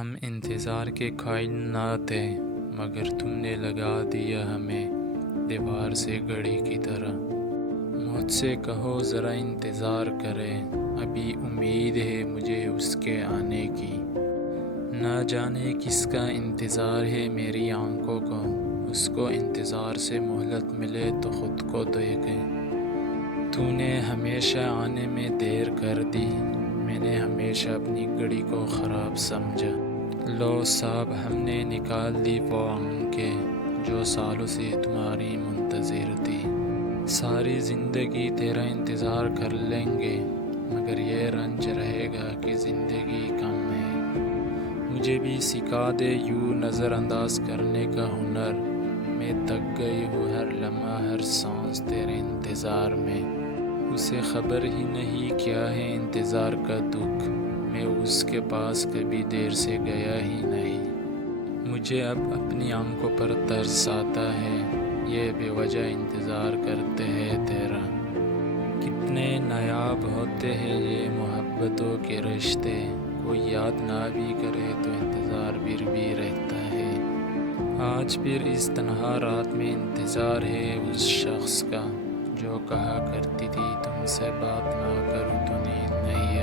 ہم انتظار کے قائل نہ تھے، مگر تم نے لگا دیا ہمیں دیوار سے گڑھی کی طرح۔ مجھ سے کہو ذرا انتظار کرے، ابھی امید ہے مجھے اس کے آنے کی۔ نہ جانے کس کا انتظار ہے میری آنکھوں کو، اس کو انتظار سے مہلت ملے تو خود کو دیکھے۔ تو نے ہمیشہ آنے میں دیر کر دی، میں نے ہمیشہ اپنی گھڑی کو خراب سمجھا۔ لو صاحب، ہم نے نکال دی وہ آنکھیں جو سالوں سے تمہاری منتظر تھی۔ ساری زندگی تیرا انتظار کر لیں گے، مگر یہ رنج رہے گا کہ زندگی کم ہے۔ مجھے بھی سکھا دے یوں نظر انداز کرنے کا ہنر، میں تک گئی ہوں ہر لمحہ ہر سانس تیرے انتظار میں۔ اسے خبر ہی نہیں کیا ہے انتظار کا دکھ، میں اس کے پاس کبھی دیر سے گیا ہی نہیں۔ مجھے اب اپنی آنکھوں پر ترس آتا ہے، یہ بے وجہ انتظار کرتے ہیں تیرا۔ کتنے نایاب ہوتے ہیں یہ محبتوں کے رشتے، کوئی یاد نہ بھی کرے تو انتظار بھی رہتا ہے۔ آج پھر اس تنہا رات میں انتظار ہے اس شخص کا، جو کہا کرتی تھی تم سے بات نہ کروں تو نیند نہیں